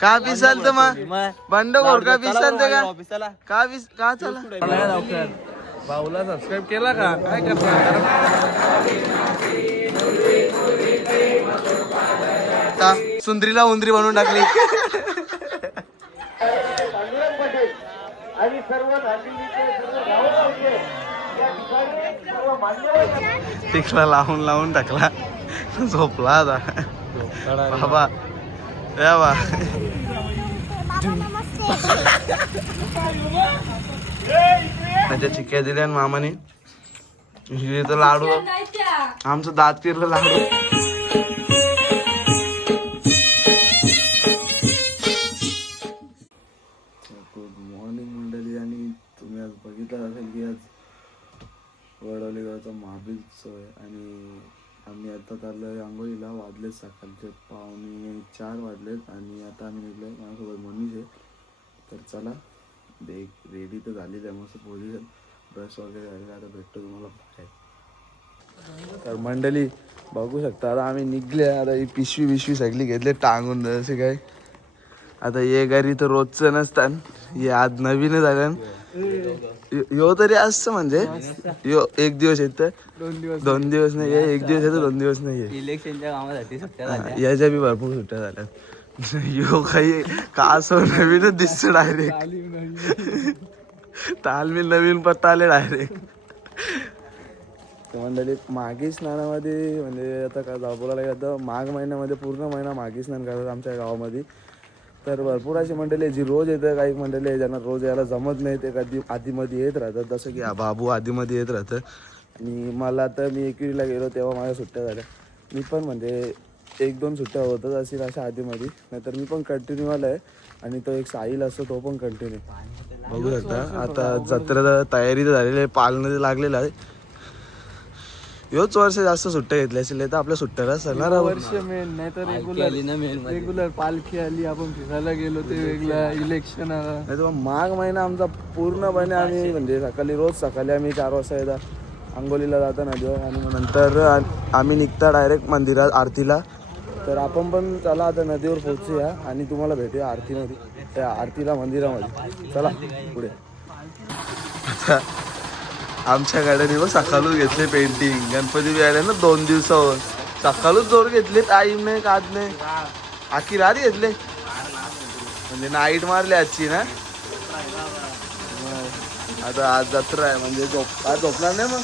का पिसालत मग बंडखोर का पिसालत का चला भाऊला सबस्क्राईब केला का काय करणार सुंदरीला उंदरी बनवून टाकली आणि सर्व तिकला लावून लावून टाकला झोपला आता बाबा या बा त्याच्या चिक्क्या दिल्या मामाने तर लाडू आमचं दात किरलं लाडू गुड मॉर्निंग मंडळी. आणि तुम्ही आज बघितलं असेल की आज वडवली गावचा महाबीज उत्सव आहे आणि आम्ही आता चाललोय आंघोळीला. वाजलेत सकाळचे 4:45 वाजलेत आणि आता आम्ही निघलोय. माझ्यासोबत मनीष आहे. तर चला देख रेडी तर झालेली आहे मस्त पोझिशन ब्रश वगैरे झालेला. आता भेटतो तुम्हाला बाहेर. तर मंडळी बघू शकता आता आम्ही निघले. आता ही पिशवी सगळी घेतले टांगून जसे काय. आता ये घरी तर रोजचं नसतं हे आज नवीन झालं यो तरी असतं म्हणजे यो एक दिवस येतं 2 दिवस नाही आहे 1 दिवस येतं 2 दिवस नाही आहे. इलेक्शनच्या कामासाठी सुट्ट्या झाल्या याच्या बी भरपूर सुट्ट्या झाल्या. यो काही का असं नवीनच दिसतं डायरेक्ट तालमील नवीन पत्ता आले डायरेक्ट. मंडळी माघी स्नानामध्ये म्हणजे आता काय बोलायला गेलं माघ महिन्यामध्ये पूर्ण महिना माघी स्नान करतात आमच्या गावामध्ये. तर भरपूर अशी मंडळी आहे जी रोज येतं. काही मंडळी आहे ज्यांना रोज यायला जमत नाही ते कधी आधीमध्ये येत राहतात. जसं की बाबू आधीमध्ये येत राहतं आणि मला तर मी 21ला गेलो तेव्हा माझ्या सुट्ट्या झाल्या. मी पण म्हणजे 1-2 सुट्ट्या होतच असेल अशा आधीमध्ये. नाहीतर मी पण कंटिन्यू आला आहे. आणि तो एक साहिल असतो तो पण कंटिन्यू बघू शकता. आता जत्रा तयारी तर झालेली आहे पालनं लागलेलं आहे. योच वर्ष जास्त सुट्ट्या घेतल्या असेल तर आपल्या सुट्ट्याला सणार वर्ष मेन नाही तर रेग्युलर पालखी आली आपण फिरायला गेलो ते वेगळं इलेक्शन आला नाही तर माघ महिना आमचा पूर्णपणे आम्ही म्हणजे रोज सकाळी आम्ही 4 वाजता येतात आंघोलीला जाता नदीवर आणि मग नंतर आम्ही निघता डायरेक्ट मंदिरात आरतीला. तर आपण पण चला आता नदीवर पोहोचूया आणि तुम्हाला भेटूया आरतीमध्ये त्या आरतीला मंदिरामध्ये. चला पुढे. आमच्या गाड्याने बघ सकाळूच घेतले पेंटिंग. गणपती बी आले ना 2 दिवसावर सकाळूच जोर घेतले. टाईम नाही काद नाही आखी रात घेतले म्हणजे नाईट मारली आजची ना. आता आज जत्रा आहे म्हणजे आज झोपणार नाही मग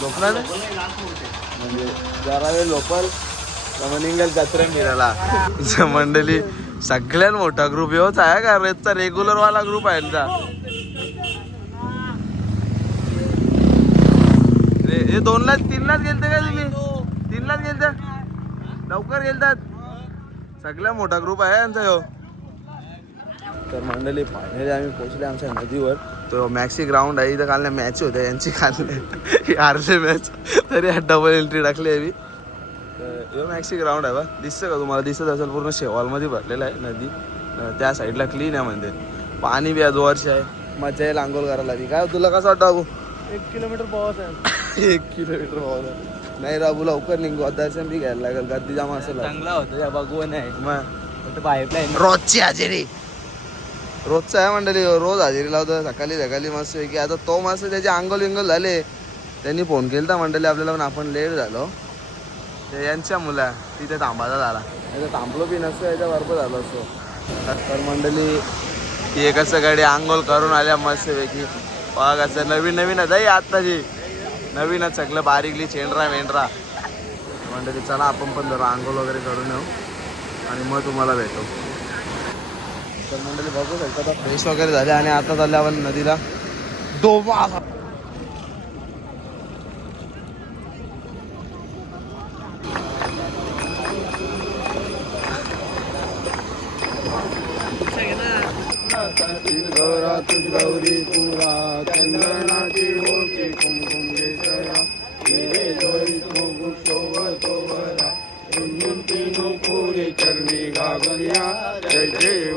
झोपणार नाही म्हणजे जरा वेळ झोपल मग निघेल जत्रा फिरायला. मंडळी सगळ्यात मोठा ग्रुप येऊच आहे का रेचा रेग्युलर वाला ग्रुप आहे यांचा. हे 2लाच 3लाच गेलते का तुम्ही 3लाच गेलते लवकर गेलतात. सगळ्यात मोठा ग्रुप आहे यांचा ह्यो. तर मंडळी फायनली आम्ही पोहोचले आमच्या नदीवर. तो मॅक्सी ग्राउंड आहे इथं. काल मॅच होत्या यांची काल हारले मॅच तरी डबल एंट्री टाकली आहे. तर यो मॅक्सी ग्राउंड आहे बा. दिसतं का तुम्हाला दिसत असेल पूर्ण शेवॉलमध्ये भरलेलं आहे नदी. त्या साईडला क्लीन आहे म्हणजे पाणी बी आज वर्ष आहे. मजा येईल आंघोळ करायला ती. काय तुला कसं वाटतं 1 किलोमीटर पावस आहे 1 किलोमीटर पावस आहे. नाही राबू लवकर निघू दर्शन बी घ्यायला लागेल गर्दी जाम असेल. चांगला होता बघून आहे मग बाहेर रोजची हजेरी रोजचा आहे मंडळी. रोज हजेरी लावतो सकाळी मस्त की. आता तो मस्त त्याचे आंघोळ विंगोल झाले. त्यांनी फोन केला तर मंडळी आपल्याला पण आपण लेट झालो. ते यांच्या मुला तिथे थांबायचा झाला नाही थांबलो बी नसतो याच्या बरोबर झालो असतो. तर मंडळी ही कसं गाडी आंघोळ करून आल्या मस्तपैकी. बघ असं नवीन आहे आत्ताची नवीनच सगळं बारीकली चेंडरा मेंढरा. मंडळी चला आपण पण जरा आंघोळ वगैरे करून येऊ आणि मग तुम्हाला भेटू. तर मंडळी बघू शकता आता फ्रेश वगैरे झाले आणि आता चालले आपण नदीला डोबा. गौरी पुरा चंदनाची होती कुमकुम घेतया हिरे जोरी शोभतोवरा पुरे चरणी गागल्या. जय देव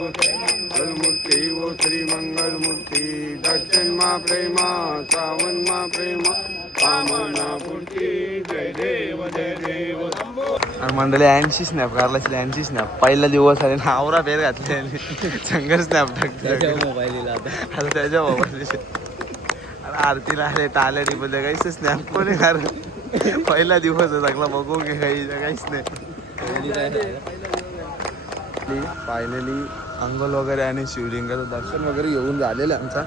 मंगलमूर्ती वो श्री मंगलमूर्ती. दर्शन मा प्रेमा श्रावण मा प्रेमा कामना पूर्ती. जय देव मंडळी 80 स्नॅप कारलाची 80 स्नॅप पहिला दिवस आहे ना आवरा बेर घातले आणि शंकर स्नॅप टाकते मोबाईल आता त्याच्या मोबाईल आरतीला आले टाले टिपले काहीच स्नॅप कोणी कारण पहिला दिवस आहे सगळा बघू की काहीच नाही फायनली अंगल वगैरे आणि शिवलिंगाचं दर्शन वगैरे घेऊन झालेलं आहे आमचा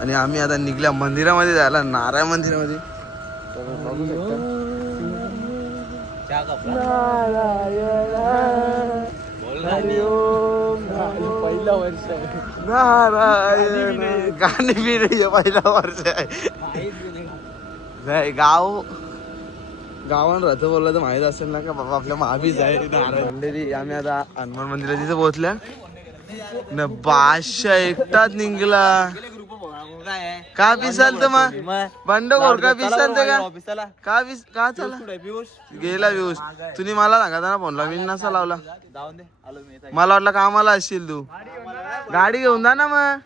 आणि आम्ही आता निघल्या मंदिरामध्ये जायला नारायण मंदिरामध्ये तर बघू शकता पहिला वर्ष आहे. नारायण गाणी बी नाही पहिला वर्ष आहे नाही गावान राहतं बोललं तर माहित असेल ना का बाबा आपल्या महाबीज आहे नारायण आम्ही आता हनुमान मंदिरात तिथे पोहोचल्या न बादशाह एकटाच निघला का पिसाल तर मग बंडखोर का पिसाल तर का चला गेला व्यूज तुम्ही मला सांगा ना फोनला मी नसा लावला मला वाटलं कामाला असशील तू गाडी घेऊन जा ना मग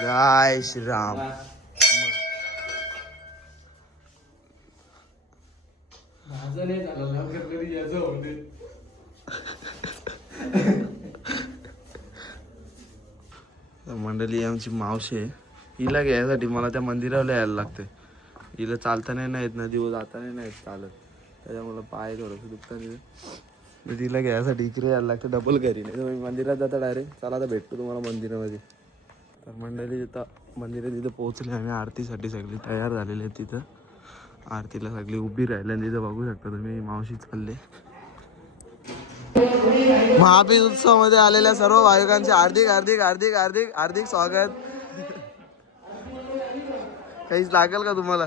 जय श्रीराम मंडळी आमची मावशी आहे हिला घ्यायसाठी मला त्या मंदिराला यायला लागते हिला चालता नाही येत ना दिवस जाता नाही येत चालत त्याच्यामुळे पाय थोडंसं दुखतात तिथे तिला घ्यायसाठी इकडे यायला लागतं डबल घरी नाही तर मंदिरात जाता डायरेक्ट चला आता भेटतो तुम्हाला मंदिरामध्ये तर मंडळी तिथं मंदिरात तिथं पोहोचले आम्ही आरतीसाठी सगळी तयार झालेली आहे तिथं आरतीला सगळी उभी राहिली आणि तिथं बघू शकता तुम्ही मावशी चालले महाबीज उत्सव मध्ये आलेल्या सर्व भाविकांचे हार्दिक हार्दिक हार्दिक हार्दिक हार्दिक स्वागत काहीच लागेल का तुम्हाला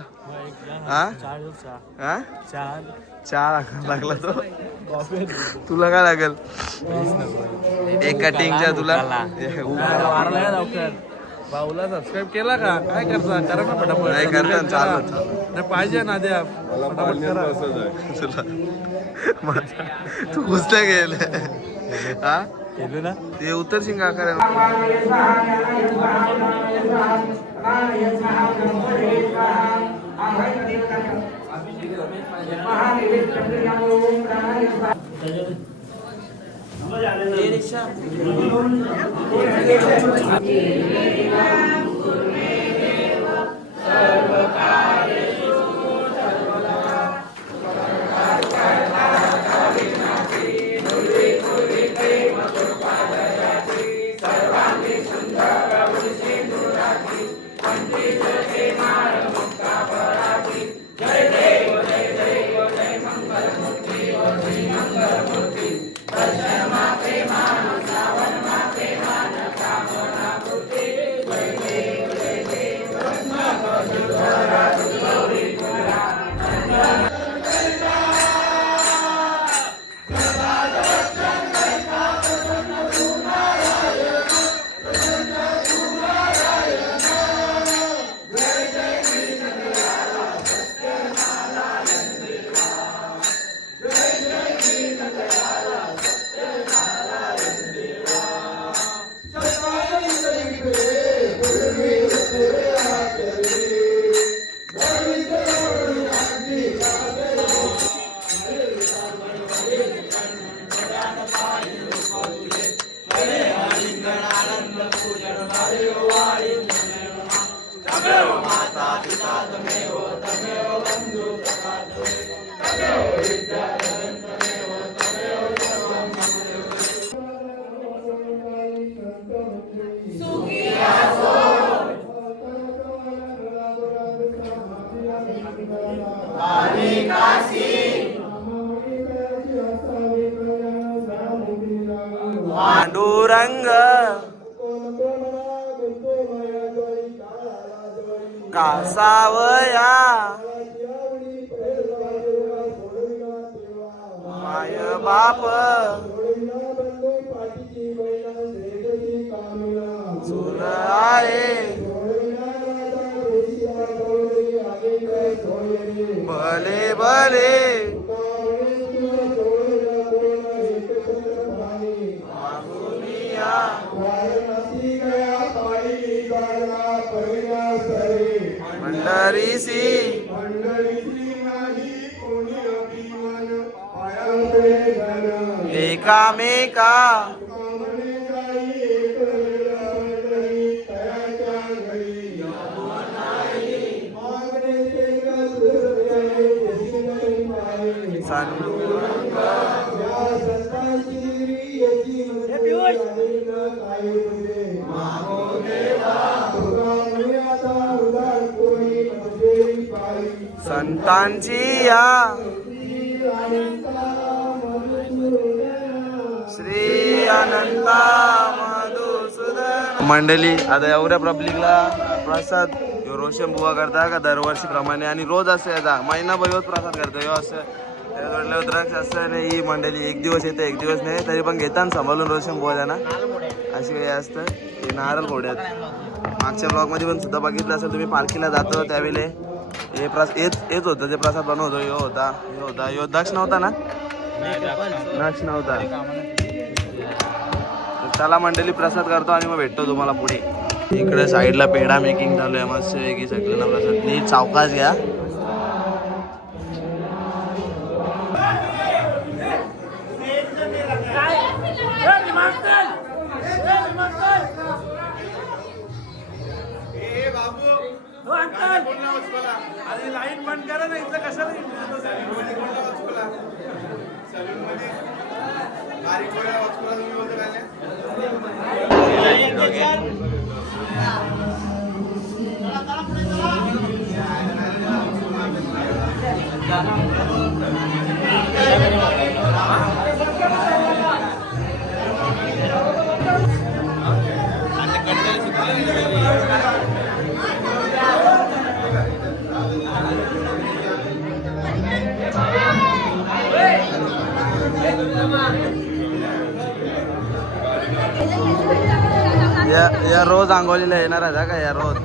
चहा लागला तो तुला काय लागेल एक कटिंगच्या तुला भाऊला सबस्क्राईब केला का काय करता करा ना फटाफट नाही करता चालत पाहिजे ना द्या तू घुसल्या गेल हा केलं ना ते उतरशील का करा पांडुरंग कासावया माय बाप चुल आहे भले भले पंढरीसी एकामेका संतांची या श्री अनंता मधुसूदन मंडळी. आता एवढ्या पब्लिकला प्रसाद रोशन बुवा करता का दरवर्षी प्रमाणे आणि रोज असं येतात महिनाभर रोज प्रसाद करतो ह्यो असं द्राक्ष असं नाही. ही मंडळी एक दिवस येते एक दिवस नाही तरी पण घेताना सांभाळून रोशन बुवा ना अशी काही असतं. हे नारळ घोड्यात मागच्या ब्लॉगमध्ये पण सुद्धा बघितलं असेल तुम्ही पालखीला जातो त्यावेळेला हे हेच होतं ते प्रसाद बनवतो. ह्यो होता दक्ष नव्हता ना दक्ष नव्हता. चला मंडळी प्रसाद करतो आणि मग भेटतो तुम्हाला पुढे. इकडे साईडला पेढा मेकिंग चालू आहे मस्त की सगळ्यांना प्रसाद नीट सावकाश घ्या. लाईन बंद करा ना इथलं कशाला या रोज आंघोळीला येणार आहे का या रोज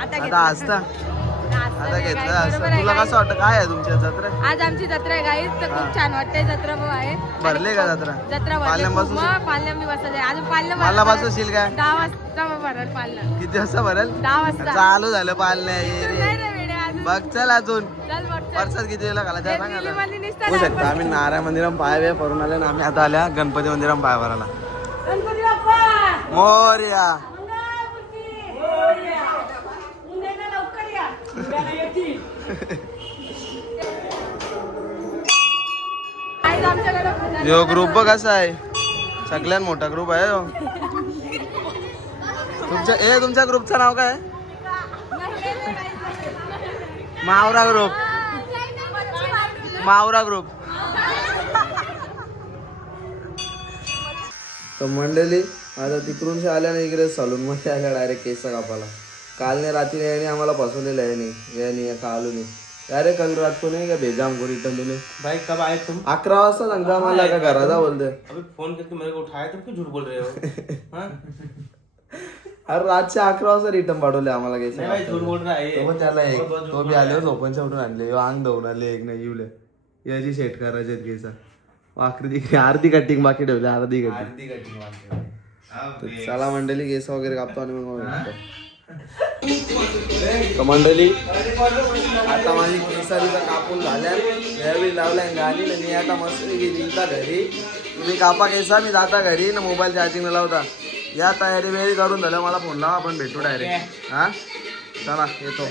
आता असता आता घेतलं असतं. तुला कसं वाटतं काय आहे तुमच्या जत्रा? आज आमची जत्रा आहे गाईस तर खूप छान वाटते. जत्रा पण आहे. भरले का जत्रा? जत्रा पाल्याम मी बसत आहे अजून पाल्याम मला बसवशील काय? 10 वाजता भरल पालना. किती वाजता भरल? 10 वाजता चालू झालं पालण्या नाही रे वेडे अजून. बघ चल अजून चल बघ परसाद किती वेळेला घाला त्या सांगा ना. दिल्लीमध्ये निसता होऊ शकतं आम्ही नारायण मंदिरात पाय वे करून आले ना आम्ही आता आल्या गणपती मंदिरात पाय भरायला. गणपती बाप्पा मोरया. यो ग्रुप बघ कसा आहे सगळ्यात मोठा ग्रुप आहे हो. तुमच्या ग्रुपचं नाव काय? मावरा ग्रुप. मावरा ग्रुप. तर मंडळी आता तिकडून आल्या ना इकडे सलून मध्ये आल्या डायरेक्ट केस कापाला. कालने रात्री याने आम्हाला फसवलेलं आहे नाही याने कालून अरे कल रात को नहीं क्या भेजा हमको रिटर्न तूने? भाई कब आए तुम? 11 वाजता सांगता मला का घराचा बोलते. अभी फोन करके मेरे को उठाया तुम क्यों झूठ बोल रहे हो? हाँ? अरे रातच्या 11 वाजता रिटर्न पाठवले आम्हाला केस. नहीं भाई झूठ बोल रहा है ये. तो पण त्याला एक तो बी आले झोपणच्या उठून आणले अंग धुवून आले एक नाही येऊले याची सेट करायचे केसा आकृती अर्धी कटिंग बाकी ठेवली अर्धी कटिंग. चला मंडळी केस वगैरे कापतो आणि मग भेटतो. तर मंडळी आता माझी केसारीचा कापून झाल्या यावेळी लावलाय गाणी आणि आता मस्त गेली घरी. तुम्ही कापा केसा मी जाता घरी ना मोबाईल चार्जिंगला लावता. या तयारी वेळी करून झालं मला फोन लावा आपण भेटू डायरेक्ट. हा चला येतो.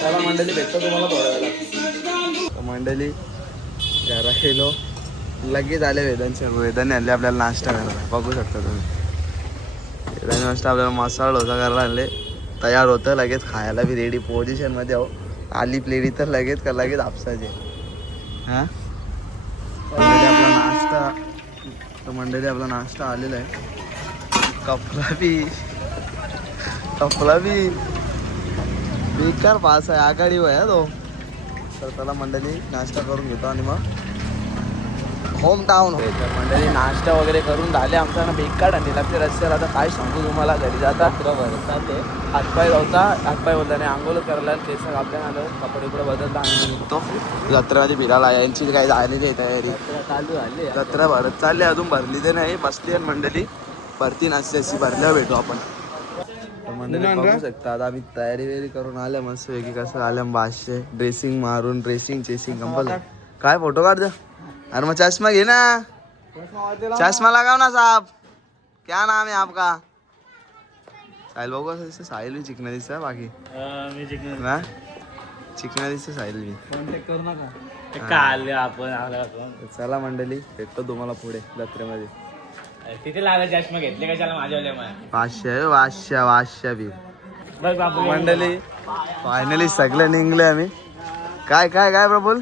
चला मंडळी भेटतो तुम्हाला थोड्या वेळा. मंडळी घरा गेलो लगेच आले वेदांनी आणले आपल्याला नाश्ता करायला. बघू शकता तुम्ही वेदांनी नाश्ता आपल्याला मसाला डोसा करायला आणले. तयार होतं लगेच खायला बी रेडी पोझिशनमध्ये आहो. आली प्लेटी तर लगेच आपसाचे. हां मंडळी आपला नाश्ता आलेला आहे. कपला बी बेकार पास आहे आघाडी वया तो. तर त्याला मंडळी नाश्ता करून घेतो आणि मग होम टाऊन होतं. मंडळी नाश्ता वगैरे करून झाले आमचा ना बेकार आणि लागते रस्त्याला. आता काय सांगू तुम्हाला घरी जाता हातपाय लावता हातपाय होता नाही आंघोळ करायला केस आपल्याला आलं कपडे पुढे बदलता आणि निघतो जत्रेमध्ये फिरायला. यांची काही झालेली आहे तयारी चालू झाली. जत्रा भरत चालली अजून भरली ते नाही बसली आहे मंडळी भरती नसते अशी भरल्यावर भेटू आपण. मंडळी बघू शकता आता आम्ही तयारी वेरी करून आल्या मस्त वेगळी कसं आल्या भाषे ड्रेसिंग मारून ड्रेसिंग चेसिंग कंपल्सरी काय फोटो काढ दे. अरे मग चष्मा घे ना, चष्मा लगाओ ना साहब. क्या नाम है आपका? साहिल बघू असं साहिल भी चिकना दिसत बाकी ना चिकना दिसत साहिल भी. कॉन्टॅक्ट करू नका. चला मंडळी भेटतो तुम्हाला पुढे जत्रेमध्ये. तिथे लागला चष्मा घेतले कशाला माझ्या 500 बी मंडळी. फायनली सगळे निघले आम्ही. काय काय काय प्रफुल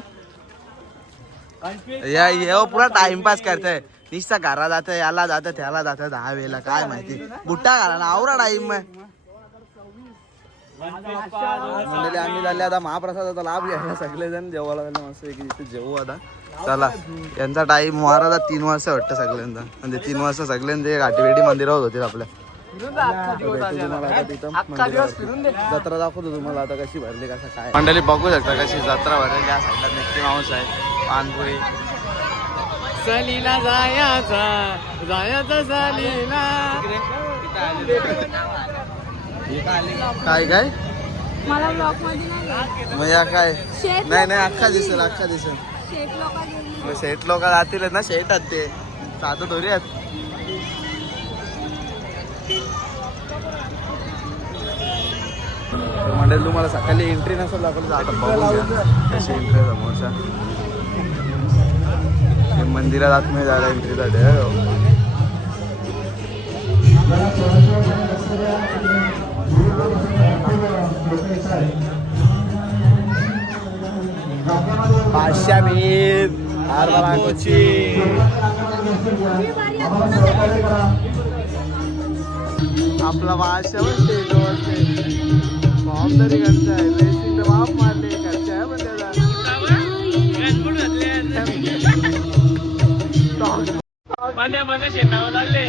या ये पुरा टाइमपास करताय. नुसता घरा जात याला जात त्याला जात 10 वेळेला काय माहिती बुट्टा घाला ना आवरा टाइम. मंडळी आम्ही झाले आता महाप्रसादाचा लाभ घ्यायला सगळेजण जेवायला गेले मस्त एक तिथे जेवू आता. चला यांचा टाइम वाराचा 3 वाजता वाटतं सगळ्यांचा. म्हणजे 3 वाजता सगळ्यांचे घाटीवेटी मंदिरावर होते आपल्या. जत्रा दाखवतो तुम्हाला आता कशी भरली कसं काय. मंडळी बघू शकता कशी जत्रा भरली. त्या साईडला मिक्की माऊस आहे, पानपुरी. सलीला जायचा सलीला. काय काय मला ब्लॉक मध्ये नाही मग या काय शेत नाही नाही अख्खा दिसेल अख्खा दिसेल. शेत लोक गेली. शेट लोक जातील ना शेतात ते साधं थोडी आहेत. मंडळी तुम्हाला सकाळी एंट्री नसेल दाखवली आता बघून घ्या कशी एंट्री समोरच्या मंदिरात आतमध्ये जायला एंट्रीसाठी. बादशाह मीर आरवाला कोची आपला बादशाह पण फॉर्म तरी घरचा आहे. रेसिंग बाप मारले घरचा आहे पण त्याचा शेतावर लागले.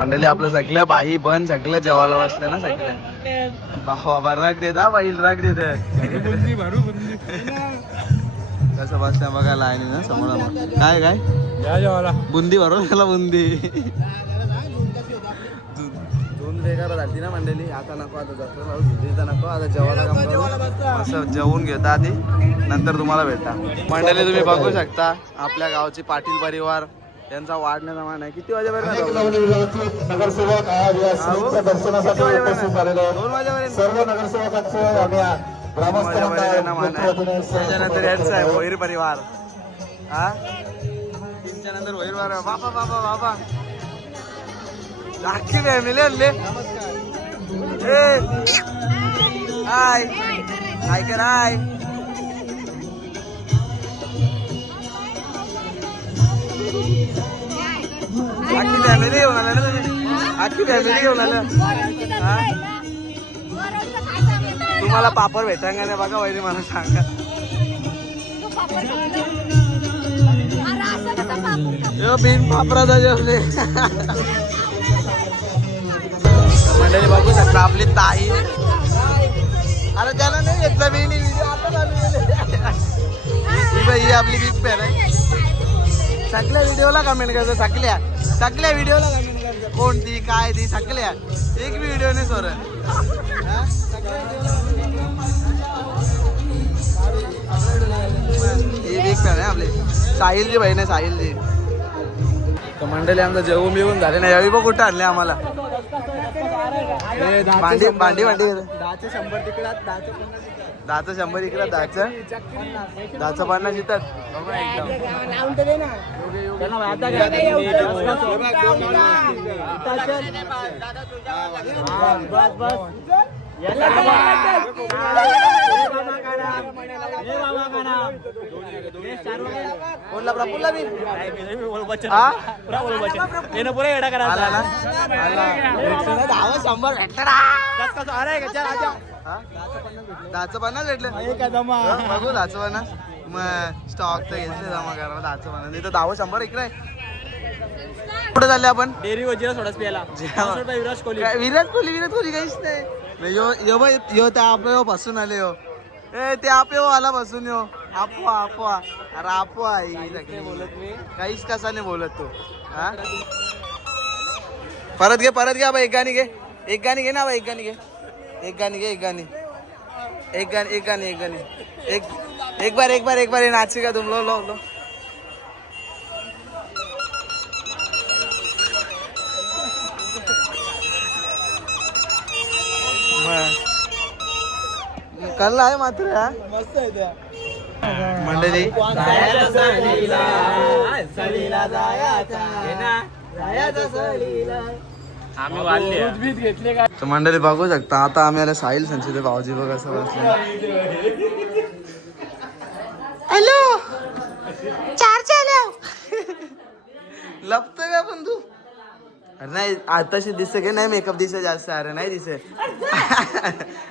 मंडळी आपलं सगळं बाई पण सगळं जेवायला बसलं ना सगळं. बाबा राग देत हा बाई राग देत कसं बसल्या बघा लाईन ना समोर. काय काय बुंदी भरून त्याला बुंदी 2 बेकार झाली ना मंडळी. आता नको आता जत्रा दुधीचा नको आता जेवायला असं जेवून घेता आधी नंतर तुम्हाला भेटा. मंडळी तुम्ही बघू शकता आपल्या गावची पाटील परिवार यांचा वाढण्याचा मान आहे. किती वाजेपर्यंत? 2 वाजेपर्यंत मान आहे. त्याच्यानंतर यांचा आहे भोईर परिवार. हा 3च्या नंतर भोईर परिवार. बाबा बाबा बाबा अख्खी फॅमिली आणले. हाय हाय कर हाय. अख्खी फॅमिली घेऊन आल्या ना तुम्ही. अख्खी फॅमिली घेऊन आल्या. तुम्हाला पापड भेटा का नाही बघा वैरी मला सांगा. बिन पापराचा जेवले. मंडळी बघू शकता आपली ताई. अरे त्याला नाही घेतला मी आता चालू ही आपली बिग फॅन आहे. सगळ्या व्हिडिओला कमेंट करतो. सगळ्या व्हिडिओला कमेंट करतो. कोणती काय ती सगळ्या एक बी व्हिडिओ नाही सोर. ही बिग फॅन आहे आपली साहिलची बहीण आहे साहिलची. तर मंडळी आमचं जेवून बिवून झाले नाही. यावी बघ कुठं आणले आम्हाला भांडी भांडी भांडी 10 तिकडे 10चं 100 इकडं 10चं 50 येतात. बोलला प्रफुल्ला बी आला ना 100 भेटला. 1050 भेटले. बघू 1050 मग स्टॉक तर घेतले जमा करा. 1050 इथं 100 इकडे कुठे चालले आपण? डेअरी वजीरा सोडाच प्यायला. विराट कोहली काहीच नाही. नाही यो बाई यो त्या आपल्या बसून आले यो ए ते आप यो आला बसून यो आपोआ आपोआ अरे आपोआ बोलत मी काहीच कसा नाही बोलत तू हा परत घे बाबा एक गाणी घे ना बा एक गाणी घे एक बार ये नाचेगा तुम लो कल्ला आहे मात्र मस्त आहे त्या मंडळी आम्ही वाढले घेतले का तर मंडळी बघू शकता आता आम्ही आला साहिल संचित भाऊजी बघ असं बसले हॅलो लपत का पण तू अरे नाही आताशी दिसते की नाही मेकअप दिसे जास्त अरे नाही दिसे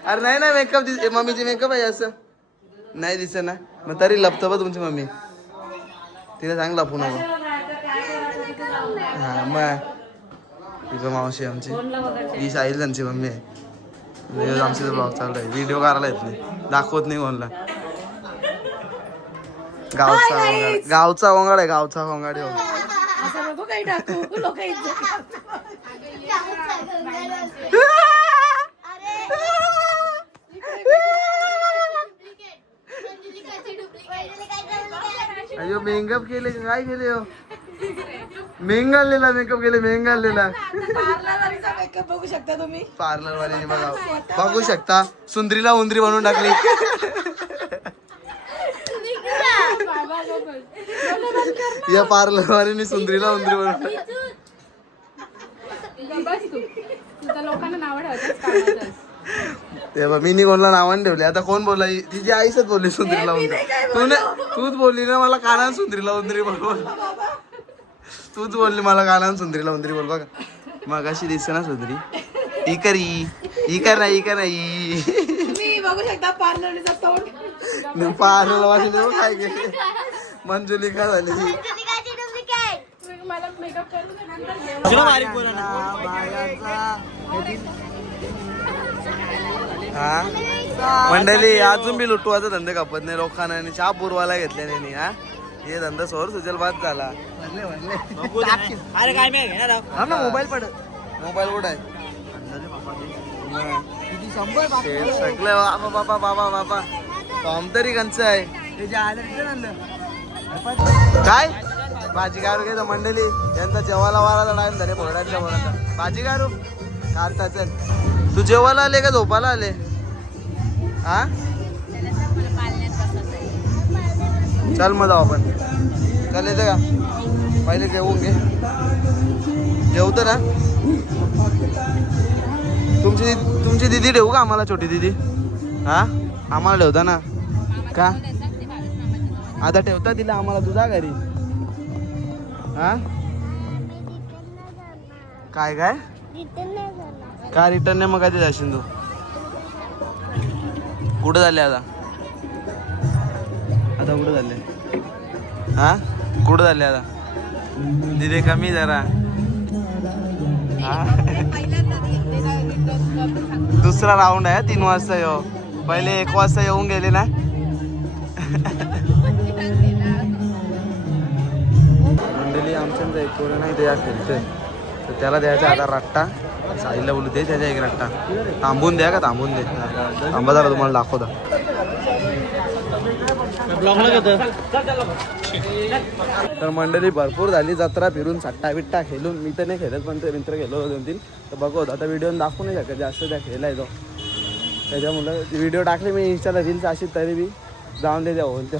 अरे नाही मेकअप दिसे मम्मीची मेकअप आहे जास्त नाही दिसे ना मग तरी लपतं बा तुमची मम्मी तिला सांग लपू नको हा मग तुझं मावशी आमची ही साहिल त्यांची मम्मी आहे आमचे ब्लॉग चालू आहे व्हिडिओ करायला येत नाही दाखवत नाही कोणला गावचा ओंगाड आहे गावचा ओंगाड अयो मेकअप केले काय केले हो मेंगालेला मेकअप केले मेंगालेला बघू शकता तुम्ही पार्लर वाले बघू शकता सुंदरीला उंदरी बनवून टाकली या पार्लर वाल्याने सुंदरीला उंदरी बनवून लोकांना नाव ठेवतात ते मी कोणला नावाने ठेवले आता कोण बोलला तिची आईच बोलली सुंदरीला उंदरी तूच बोलली ना मला कानान सुंदरीला उंदरी बोल तूच बोलली मला कानान सुंदरीला उंदरी बोल बघा मग अशी दिसते ना सुंदरी ही कर नाही तुम्ही बघू शकता पार्लरचा तोंड पार्लर वाली काय केले मंजुली का झाली मला मेकअप करून हा मंडळी अजून बी लुटवाचा धंदे कापत नाही लोकांना आणि चहा पुरवायला घेतले नाही हा हे धंदा सोर सुजल बाद झाला अरे काय मी मोबाईल कुठं आहे सगळं बाबा फॉर्म तरी कंच आहे काय भाजी काढू घे मंडळी यांचा जेवायला वाराचा टाइम झाले भोरडाच्या बोलाचा भाजी काढू काढता चल तू जेवायला आले का झोपायला आले हा चल मग जाऊ आपण चल येते का पहिले जेवून घे जेवतो ना तुमची दीदी ठेवू का आम्हाला छोटी दीदी हा आम्हाला ठेवता ना का आता ठेवता तिला आम्हाला तुझा घरी हा काय का रिटर्न नाही मग कधी जाशील तू कुठं झाले आता कुठं झाले हा कुठं झाले आता दिदे कमी जरा दुसरा राऊंड आहे 3 वाजता येऊ पहिले 1 वाजता येऊन गेले ना मंडळी आमच्या एक पोरं नाही त्या खेळतोय तर त्याला द्यायचा आता रट्टा साईला बोलू दे त्याच्या एक रट्टा थांबून द्या का थांबून दे थांबा जरा तुम्हाला दाखवता तर मंडळी भरपूर झाली जत्रा फिरून सट्टा बिट्टा खेळून मी तर नाही खेळत पण ते मित्र गेलो 2-3 तर बघत आता व्हिडिओ दाखवू नाही शकत जास्त त्या खेळलाय तो त्याच्यामुळं व्हिडिओ टाकले मी इंस्टाला रील्स अशी तरी बी जाऊन दे होईल तर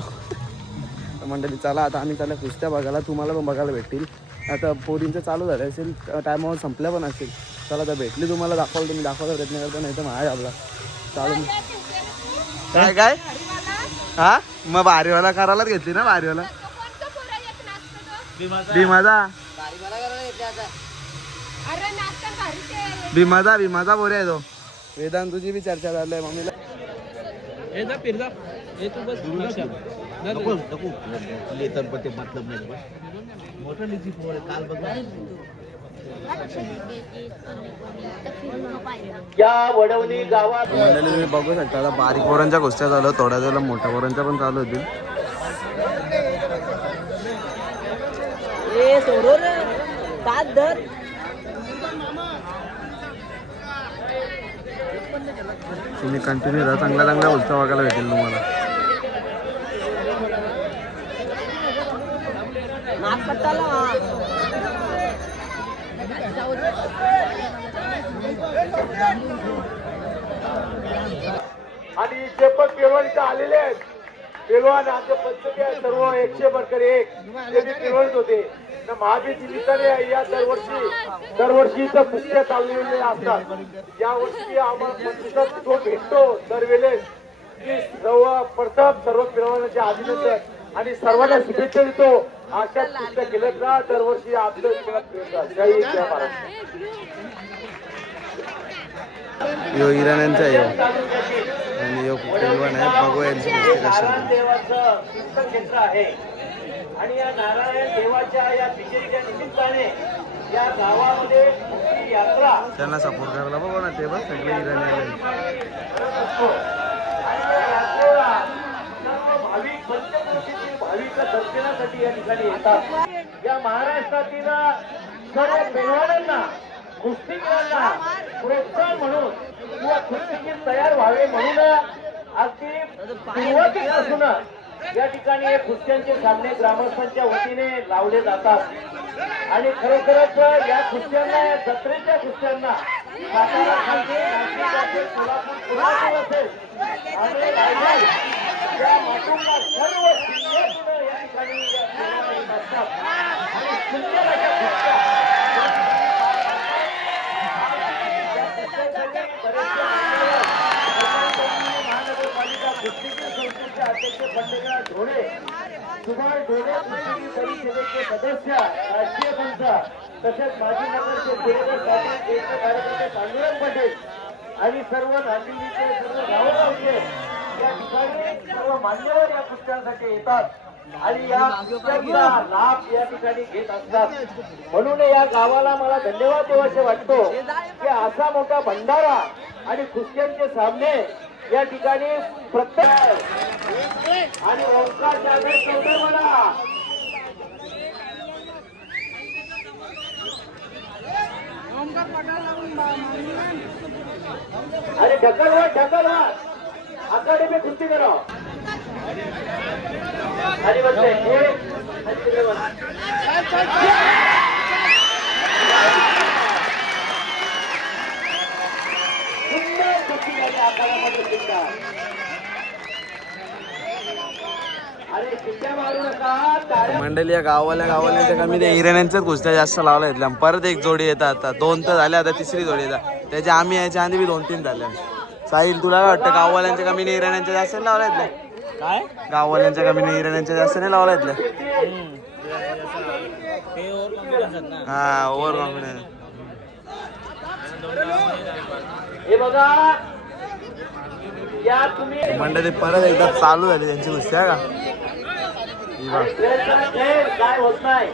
मंडळी चला आता आम्ही त्याला कुस्त्या बघायला तुम्हाला पण बघायला भेटतील आता पोरींचं चालू झालं असेल टायमावर संपल्या पण असेल चला तर भेटली तुम्हाला दाखवाल तुम्ही दाखवायचा प्रयत्न करता नाही तर माझ्या आपला चालून काय हा मग भारीवाला करायलाच घेतली ना भारीवाला भीमाचा बोरे आहे तो वेदांत तुझी बी चर्चा चालू आहे मम्मीला या वडवणी गावात मंडळी तुम्ही बघू शकता आता बारीक पोरांच्या कुस्त्या चालू थोड्या वेळेला मोठ्या पोरांच्या पण चालू होतील. तुम्ही कंटिन्यू राहा, चांगल्या चांगल्या कुस्त्या बघायला भेटेल तुम्हाला. आणि जे पण पेलवान इथं आलेले आहेत, पेलवान आमचे पंचमी आहे सर्व 100/1 ते बी पेलवत होते. तर महावीर निमित्ताने या दरवर्षी इथं कुस्त्या चाललेल्या असतात. या वर्षी आम्हाला 25 तो भेटतो दरवेळेस. मी सर्व पेलवानाचे अभिनंदन आणि सर्वांना शुभेच्छा देतो. अशाच कुस्त्या केल्यात ना दरवर्षी आपलं जय हिंद जय महाराष्ट्र. यो इराण्यांचा आहे आणि यो पेलवान आहे. बघू यांची कुस्ती कशी नारायण होती. देवाचं तीर्थक्षेत्र आहे आणि या नारायण देवाच्या या विजयीच्या निमित्ताने या गावामध्ये मोठी यात्रा त्यांना सपोर्ट करायला बघू ना, ते बघ सगळे इराणी आले. आणि या यात्रेला सर्व भाविक पंचक्रोशीतील भाविक दर्शनासाठी या ठिकाणी येतात. या महाराष्ट्रातील सर्व पेलवानांना कुस्तीगीरांना प्रोत्साहन म्हणून किंवा कुस्तीगीर तयार व्हावे म्हणून अगदी सुरुवातीपासून या ठिकाणी हे कुस्त्यांचे सामने ग्रामस्थांच्या वतीने लावले जातात. आणि खरोखरच या कुस्त्यांना, या जत्रेच्या कुस्त्यांना सातारा खालचे, नाशिक असेल, कोल्हापूर असेल आणि रायगड या मातुंगा सर्व जिल्ह्यातून या ठिकाणी या खेळाला येत असतात. आणि सुंदर अशा कुस्त्या महानगरपालिका कुस्तीगीर संस्थेचे अध्यक्ष बंडेराव ढोळे, सुभाष ढोळे कुस्तीगीर परिषदेचे सदस्य, राष्ट्रीय पंच, तसेच माजी नगरचे सुरेंद्र पाटील, ज्येष्ठ कार्यकर्ते पांडुरंग पटेल आणि सर्व नाशिकचे सर्व गावोगावचे या ठिकाणी सर्व मान्यवर या कुस्त्यांसाठी येतात आणि या कुस्त्यांचा लाभ या ठिकाणी घेत असतात. म्हणून या गावाला मला धन्यवाद देवाचे वाटतो की असा मोठा भंडारा आणि कुस्त्यांचे सामने या ठिकाणी प्रत्येक आणि ओंकार जाधव चौधरी म्हणा आणि ढकलवा अकादमी कुस्ती करा आणि बसले सुंदर कुस्ती झाली आखाड्यामध्ये सुद्धा. अरे शिट्ट्या मारू नका, टाळ्या मंडळी या गावाल्यांच्या कमी त्या इराण्यांच्याच कुस्त्या जास्त लावल्या आहेत. परत एक जोडी येतात, आता 2 तर झाल्या, आता तिसरी जोडी येतात. त्याच्या आम्ही याच्या आधी बी 2-3 झाल्या. साहिल तुला काय वाटतं, गाववाल्यांच्या कमी नाही इराण्यांच्या जास्त नाही लावल्या आहेत? काय गाववाल्यांच्या कमी नाही इराण्यांच्या जास्त नाही लावल्या आहेत? हा, ओव्हर कॉन्फिडन्स. हे बघा या तुम्ही मंडळी परत एकदा चालू झाली त्यांची कुस्ती आहे का. ही बघ. काय होत नाही,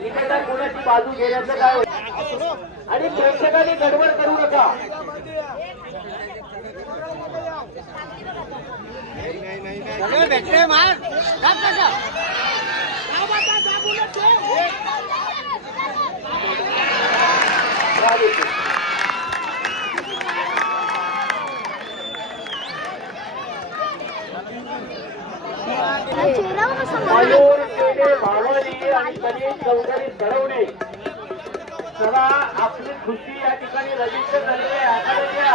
इथे काय कोणाची बाजू घेण्याचं काय होत आणि प्रेक्षकांनी गडबड करू नका. मयूर पेढे भावनी आणि गणेश चौधरी घडवणे चला आपली खुशी या ठिकाणी रजिस्टर झालेली आहे. आखाड्याच्या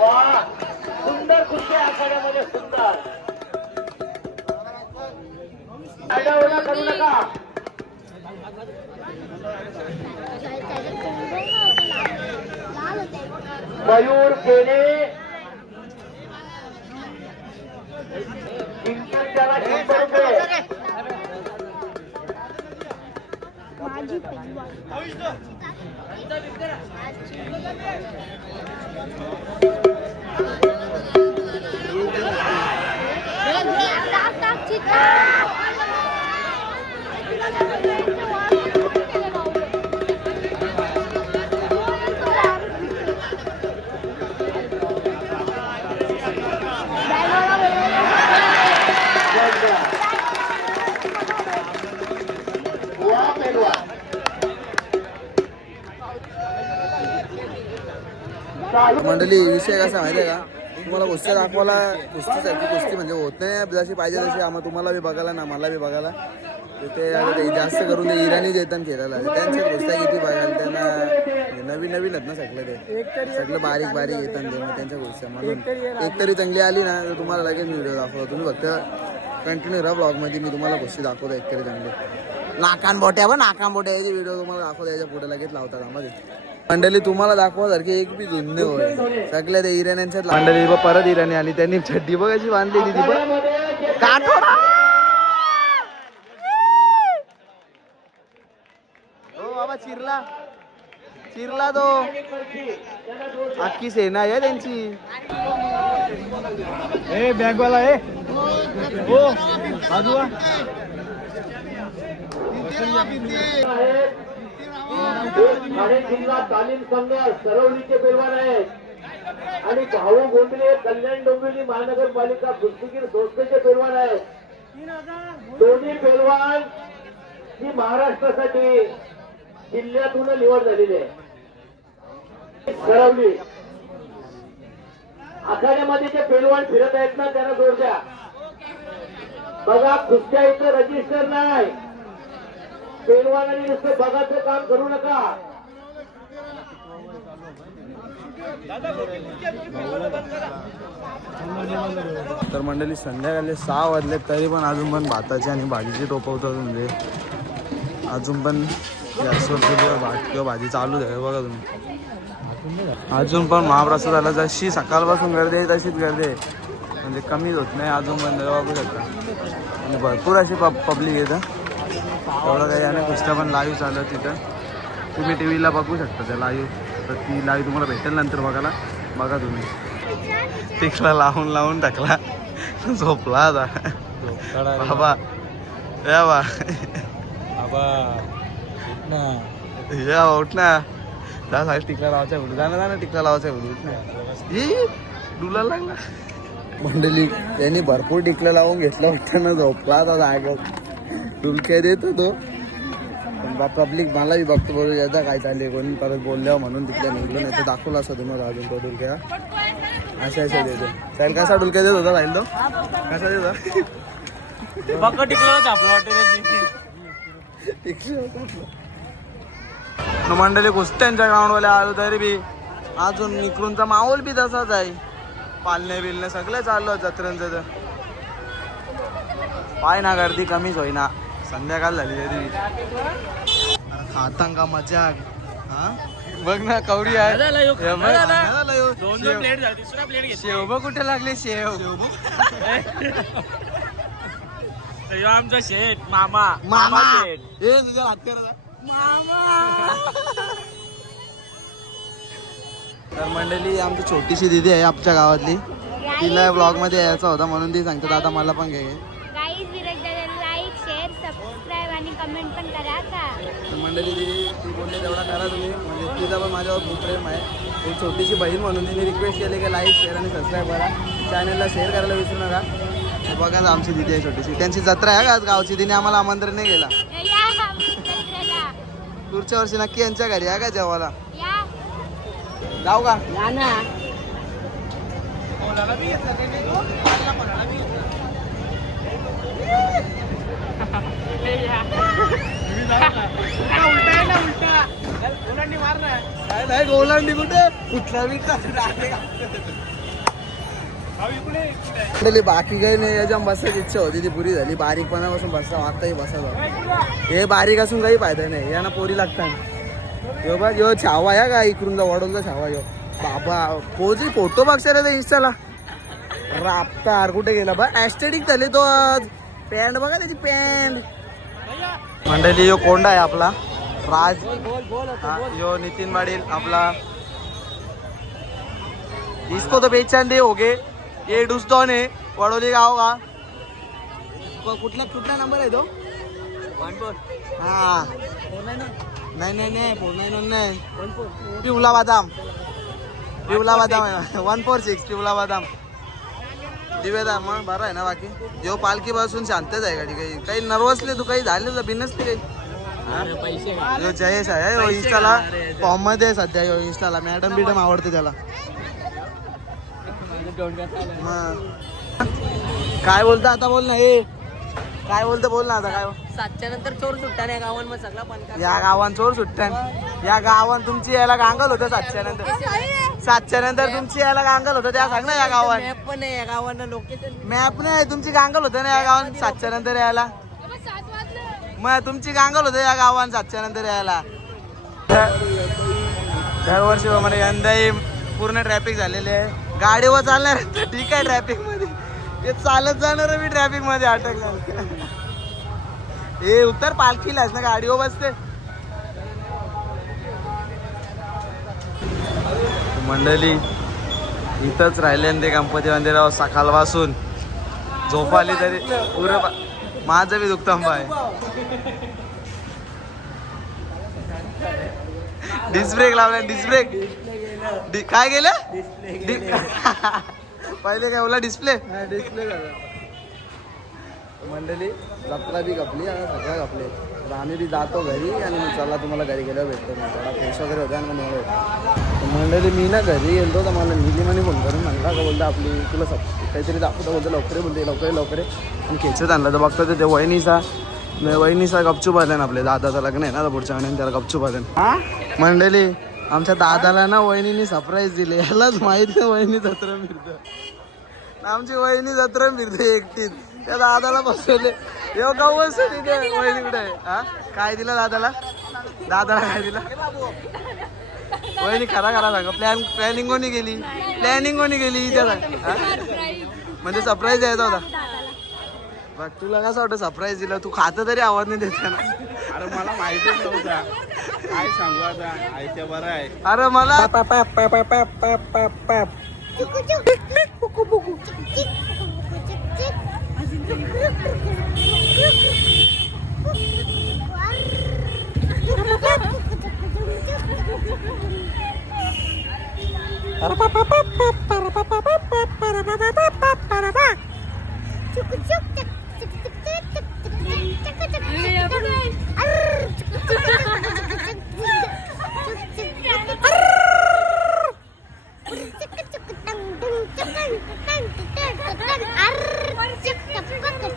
वा सुंदर खुशी आखाड्यामध्ये सुंदर आडावडा करू नका. मयूर पेढे जिंकून त्याला 100 रुपये. मंडळी विषय कसा माहिती आहे का, तुम्हाला कुस्त्या दाखवायला कुस्तीसारखी कुस्ती म्हणजे होत नाही जशी पाहिजे तशी. आम्हाला तुम्हाला बी बघायला ना मला बी बघायला ते जास्त करून ते इराणी देतात खेळायला. त्यांच्या कुस्त्या किती बघायला त्यांना नवीन नवीनच ना सगळं ते सगळं बारीक बारीक येतात तेव्हा त्यांच्या कुस्त्या. म्हणून एक तरी चांगली आली ना तर तुम्हाला लगेच व्हिडिओ दाखवतो. तुम्ही फक्त कंटिन्यू राहा ब्लॉगमध्ये, मी तुम्हाला कुस्ती दाखवतो एक तरी चांगली. नाकानबोट्या नाकानबोट्याची व्हिडिओ तुम्हाला दाखवतो, याच्या पुढे लगेच लावतात आम्हाला. मंडळी तुम्हाला दाखवासारखे एक बी जुन्ने होय सगळ्या त्या इराण्यांच्यात. मंडळी परत इराणी आणि त्यांनी छड्डी बघ अशी बांधलेली ती बघ. हो बाबा चिरला चिरला तो अख्खी सेना आहे त्यांची. ए बॅगवाला ए हो बाजूला ठाणे जिल्हा तालीम संघ सरवलीचे पेलवान आहेत आणि भाऊ गोंधळे कल्याण डोंबिवली महानगरपालिका कुस्तीगीर संस्थेचे पेलवान आहेत. दोन्ही पेलवान ही महाराष्ट्रासाठी जिल्ह्यातून निवड झालेली आहे. सरवली आखाड्यामध्ये जे पेलवान फिरत आहेत ना त्यांना जोर द्या. बघा कुस्त्या इथं रजिस्टर नाही, पेलवानांनी नुसतं बघाचं काम करू नका. तर मंडळी संध्याकाळी 6 वाजले तरी पण अजून पण भाताची आणि भाजीची टोपवतात. म्हणजे अजून पण गॅसवर भाजी चालूच आहे बघा तुम्ही. अजून पण महाप्रसादाला जशी सकाळपासून गर्दी आहे तशीच गर्दी आहे, म्हणजे कमीच होत नाही. अजून पण बघू शकता आणि भरपूर अशी पब्लिक येतं. एवढं काही आणि कुस्त्या पण लाईव्ह चालू तिथं, तुम्ही टी व्हीला बघू शकता त्या लाईव्ह. तर ती लाईव्ह तुम्हाला भेटेल नंतर बघायला. बघा तुम्ही टिकला लावून लावून टाकला, झोपला आता बाबा. या बा या उठ ना, त्यासाठी टिकला लावायचा आहे. जाणार ना टिकला लावायचा आहे. डुला लागला मंडळी त्यांनी भरपूर टिकला लावून घेतला वाटतं ना, झोपला आता जागत. डुलक्या देत होतो पण पब्लिक मला बी बघतो बरोबर याचा काय चालले कोणी परत बोलल्यावर म्हणून तिथल्या निघलं. नाही तर दाखवला असं तुम्हाला अजून तो डुलक्या अशा अशा देतो. साहेब कसा डुलक्या देत होता राहील तो कसा देत होता मंडळी कुस्त्यांच्या ग्राउंडवाले आलो तरी बी अजून निकरूनचा माहोल बी तसाच आहे. पालणे बिलणे सगळे चाललो जत्रेंचं. तर पाय ना गर्दी कमीच होईना, संध्याकाळ झाली तरी खातांका मजा. हा बघ ना कवडी आहे. शेव बघ कुठे लागले शेव. आमचा शेठ मामा मामा शेठ. हे तुझ्या हात तर मंडळी आमची छोटीशी दिदी आहे आमच्या गावातली, तिला ब्लॉग मध्ये यायचा होता म्हणून ती सांगते दादा मला पण घे. लाईक शेअर सबस्क्राईब आणि कमेंट पण करा का. मंडळी ती बोलले तेवढा करा तुम्ही, म्हणजे तिचा पण माझ्यावर खूप प्रेम आहे. एक छोटीशी बहीण म्हणून तिने रिक्वेस्ट केली की लाईक शेअर आणि सबस्क्राईब करा, चॅनलला शेअर करायला विसरू नका. बघा आमची दिदी आहे छोटीशी, त्यांची जत्रा आहे का आज गावची, तिने आम्हाला आमंत्रण नाही केला. पुढच्या वर्षी नक्की यांच्या घरी आहे का जेवायला जाऊ का. गोलांडी कुठे बाकी काही नाही. याच्या बसायची इच्छा होती ती पुरी झाली. बारीकपणापासून बसा आताही बसायचं, हे बारीक असून काही फायदा नाही. यांना पोरी लागतात. यो बा यो छावा या का इकडून वडोलचा छावा यो बाबा. पोजी फोटो बघता रे इंस्टाला राबतार कुठे गेला बा. ऍस्टेटिक झाले तो आज. पॅन्ट बघा त्याची पॅन्ट. मंडळी यो कोंडा आहे आपला राज हा, यो नितिन पाटील आपला इसको तो पहचान दे हो गए ये डुस्टॉन है वडोली गाव का कुठला नंबर आहे तो 14 हा नाही 49 नाही पिवला बदाम आहे 146 पिवला बदाम दिवेदा मग बरं आहे ना बाकी जो पालखी बसून शांतच आहे गाडी काही नर्वसले तू काही झाले तर बिनसले काही यो जयेश आहे यो इंस्टाला फॉर्म मध्ये आहे सध्या यो इंस्टाला मॅडम आवडते त्याला काय बोलता आता बोल ना हे काय बोल ना आता काय 7च्या नंतर चोर सुट्टा नाही गावात मग सगळा पण या गावान चोर सुट्ट्यान या गावान तुमची यायला गांगल होतं 7च्या नंतर तुमची यायला गांगल होतं त्या सांग ना या गावात मॅप पण आहे या गावांना लोकेशन मॅप नाही तुमची गांगल होतं ना या गावात 7च्या नंतर यायला मग तुमची गांगल होतं या गावात 7च्या नंतर यायला दरवर्षी म्हणजे यंदाही पूर्ण ट्रॅफिक झालेले आहे गाडीवर चालणार ठीक आहे ट्रॅफिक मध्ये हे चालत जाणार मी ट्रॅफिक मध्ये अटकणार हे उत्तर पालखीलाच ना गाडीवर बसते मंडळी इथंच राहिले ते गणपती मंदिरावर सकाळपासून झोप आली तरी पुरं माझं बी दुखतं पाय डिस्क ब्रेक लावला डिस्क ब्रेक काय गेलं पहिले काय बोला डिस्प्ले मंडळी जत्रा बी कपली आणि सगळं कपले तर आम्ही बी जातो घरी आणि मग चला तुम्हाला घरी गेल्यावर भेटतो मग थोडा फ्रेश वगैरे होता आणि मग मला भेटतो मंडळी मी ना घरी गेलो तर मला निलिमाने फोन करून म्हणला का बोलता आपली तुला काहीतरी दाखवता बोलतो लवकर आणि खेचत आणलं तर बघतो ते वहिनीचा गपचूप आल्या ना आपल्या दादाचं लग्न आहे ना पुढच्या महिन्यात त्याला गपचूप आल्या मंडळी आमच्या दादाला ना वहिनीने सरप्राईज दिले यालाच माहित नाही वहिनी जत्रा फिरतं आमची वहिनी जत्रा फिरते एकटीच त्या दादाला बसवले येऊ गाव तिथे वहिनीकडे हा काय दिलं दादाला काय दिलं वहिनी खरा सांगा प्लॅनिंग कोणी गेली त्या सांग म्हणजे सरप्राईज द्यायचा होता बघ तुला कसं वाटतं सरप्राईज दिला तू खातं तरी आवाज नाही देत ना अरे मला माहितीच नव्हता काय सांगू आता आयत्या बरं आहे अरे मला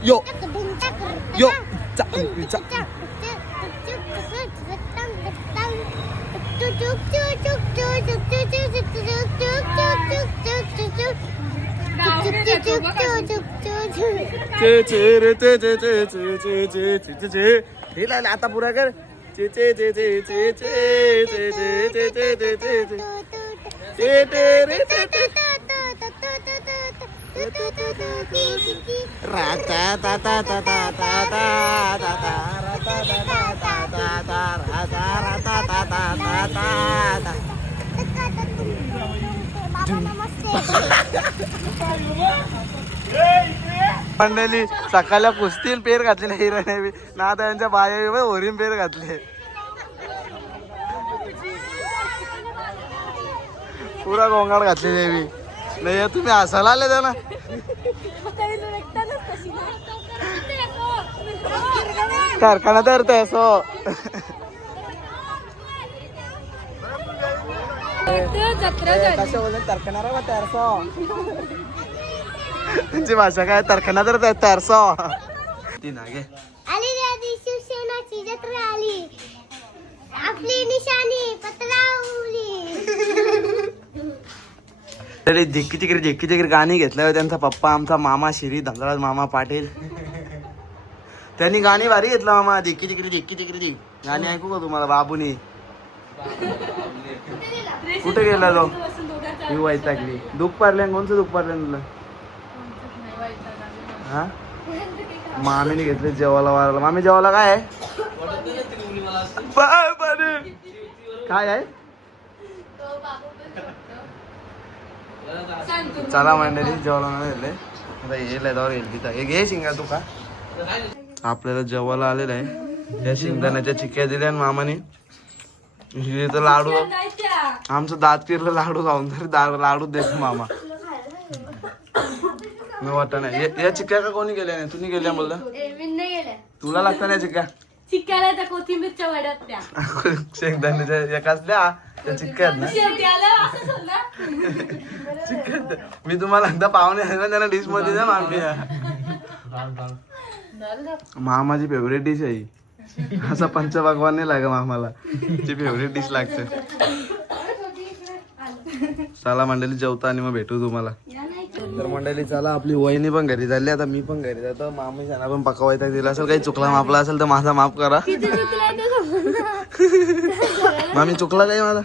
यो आता पुरा कर मंडळी सकाळला कुस्तील पेर घातलेल्या हिराने ना आता यांच्या बाया ओरीन पेर घातले पुरा गोंगाड घातले देवी नाही तुम्ही हसायला आले त्या ना कारखाना तर असो कसं बोल कारखाना त्यांची भाषा काय तरखाना तर तरसो ती नागे आली शिवसेनाची जत्रा आली आपली निशाणी पत्रावली तरी झिक्की चिकरी गाणी घेतल्यावर त्यांचा पप्पा आमचा मामा श्री धनराज मामा पाटील त्यांनी गाणी भारी घेतलं मामा झिक्की चिकरी गाणी ऐकू का तुम्हाला बाबूनी कुठे गेला तो ही वैतागली दुःख पारल्यान कोणचं दुःख पारल्यान तुला हा मामीने घेतले जेवायला वारायला. मामी जेवायला काय आहे? काय आहे? चला मंडळी जेवायला घेतले. आता येईल त्यावर येईल तिथं. हे घे शिंगा तू का? आपल्याला जेवायला आलेलं आहे. या शेंगदाण्याच्या चिक्क्या दिल्या मामाने. तर लाडू आमचं दात किरलं लाडू खाऊन तरी लाडू देतो मामा. मी वाटत नाही या चिक्क्या का कोणी गेल्या नाही? तुम्ही गेल्या मला तुला लागतं ना चिक्क्या? चिक्क्याला त्या कोथिंबीरच्या वड्यात त्या शेंगदाण्याच्या एकाच द्या त्या चिक्क्या आहेत ना. शेवटी आलं असंच होतं ना. चिक्क्या मी तुम्हाला एकदा पाहुणे आहे ना त्यांना डिश मध्ये द्या मामी. मामाची फेवरेट डिश आहे ही. असं पंचभगवान नाही लाग मामाला. ती फेवरेट डिश लागते. चला मंडळी जेवता आणि मग भेटू तुम्हाला. तर मंडळी चला आपली वहिनी पण घरी झाली. आता मी पण घरी जातो. मामी त्यांना पण पकवायचा दिला असेल. काही चुकला मापला असेल तर माझा माफ करा. मामी चुकला काही माझा?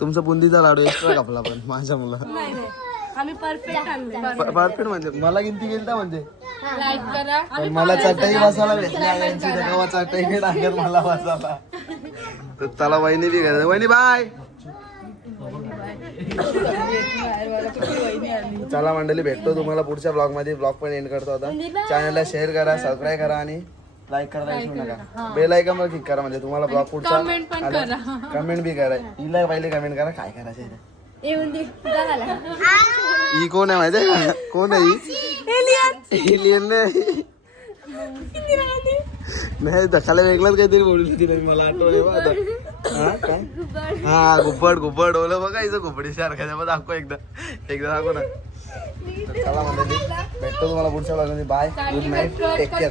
तुमचा बुंदीचा लाडू एक्स्ट्रा कापला पण माझ्या मुला. आम्ही परफेक्ट आणले. परफेक्ट म्हणजे मला गिनती गेलता म्हणजे लाईक करा. पण मला चटई बसायला भेटली यांची तेव्हा चटई नाही टाकत मला बसायला. तर चला वहिनी बी घरी. वहिनी बाय. चला मंडळी भेटतो तुम्हाला पुढच्या ब्लॉग मध्ये. ब्लॉग पण एंड करतो आता. चॅनलला शेअर करा, सबस्क्राईब करा आणि लाईक करायला विसरू नका. बेल आयकॉन वर क्लिक करा म्हणजे तुम्हाला ब्लॉग पुढचा कमेंट बी करा. हिला पहिले कमेंट करा काय करायचं आहे. ही कोण आहे माहिती आहे का? कोण आहे ही? एलियन नाही. नाही दखाला वेगळंच काहीतरी बोलली तिला. मला आठवण. हा काय? हा गुब्बड गुब्बड ओलं बघा हिचं गुब्बडी सारखा. दाखव एकदा दाखव ना. चला म्हणजे भेटतो तुम्हाला पुढच्या ब्लॉगमध्ये. Bye, good night, take care.